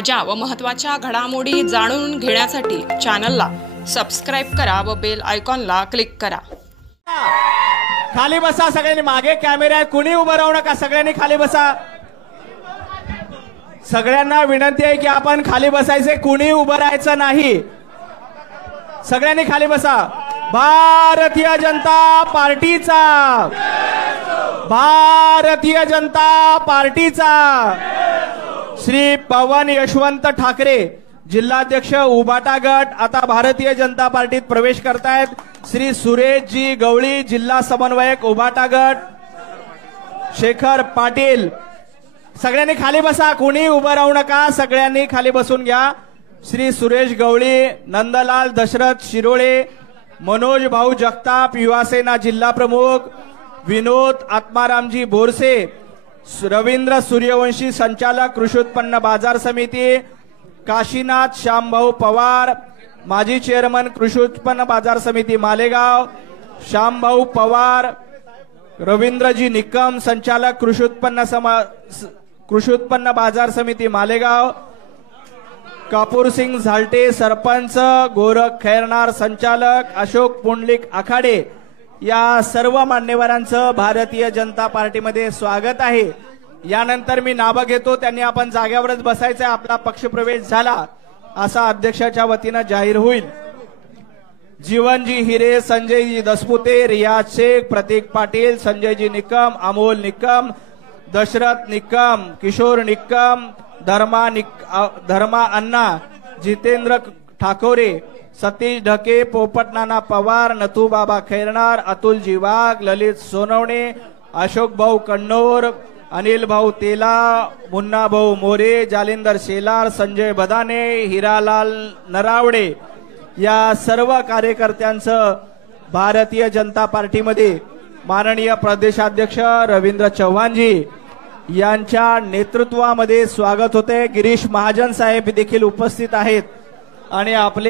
ताज्या व महत्त्वाच्या घडामोडी जाणून घेण्यासाठी चॅनलला सबस्क्राइब करा व बेल आयकॉनला क्लिक करा। खाली बसा सगळ्यांनी, मागे कॅमेरा आहे, कुणी उभं राहू नका, सगळ्यांनी खाली बसा। सगळ्यांना विनंती आहे की आपण खाली बसायचे, कुणी उभं राहायचं नाही, सगळ्यांनी खाली बसा। भारतीय जनता पार्टीचा, भारतीय जनता पार्टीचा श्री पवन यशवंत ठाकरे जिल्हाध्यक्ष उबाटा गट आता भारतीय जनता पार्टीत प्रवेश करतायत। श्री सुरेशजी गवळी जिल्हा समन्वयक उबाटा गट, शेखर पाटील, सगळ्यांनी खाली बसा, कोणी उभं राहू नका, सगळ्यांनी खाली बसून घ्या। श्री सुरेश गवळी, नंदलाल दशरथ शिरोळे, मनोज भाऊ जगताप युवासेना जिल्हा प्रमुख, विनोद आत्मारामजी बोरसे, रवींद्र सूर्यवंशी संचालक कृषी उत्पन्न बाजार समिती, काशीनाथ श्यामभाऊ पवार माजी चेअरमन कृषी उत्पन्न बाजार समिती मालेगाव, श्यामभाऊ पवार, रवींद्रजी निकम संचालक कृषी उत्पन्न बाजार समिती मालेगाव, कापूर सिंग झालटे सरपंच, गोरख खैरनार संचालक, अशोक पुंडलिक आखाडे, या सर्व मान्यवरांचं भारतीय जनता पार्टीमध्ये स्वागत आहे। यानंतर मी नाव घेतो, त्यांनी आपण जागेवरच बसायचं, आपला पक्षप्रवेश झाला असा अध्यक्षाच्या वतीनं जाहीर होईल। जीवनजी हिरे, संजयजी दसपुते, रियाज शेख, प्रतीक पाटील, संजयजी निकम, अमोल निकम, दशरथ निकम, किशोर निकम, धर्मा अण्णा, जितेंद्र ठाकोरे, सतीश ढके, पोपट नाना पवार, नथू बाबा खैरनार, अतुलजी वाघ, ललित सोनवणे, अशोक भाऊ कन्नौर, अनिल भाऊ तेला, मुन्ना भाऊ मोरे, जालिंदर शेलार, संजय बदाने, हिरालाल नरावडे, या सर्व कार्यकर्त्यांचं भारतीय जनता पार्टीमध्ये माननीय प्रदेशाध्यक्ष रवींद्र चव्हाणजी यांच्या नेतृत्वामध्ये स्वागत होते। गिरीश महाजन साहेब देखील उपस्थित आहेत आणि आपले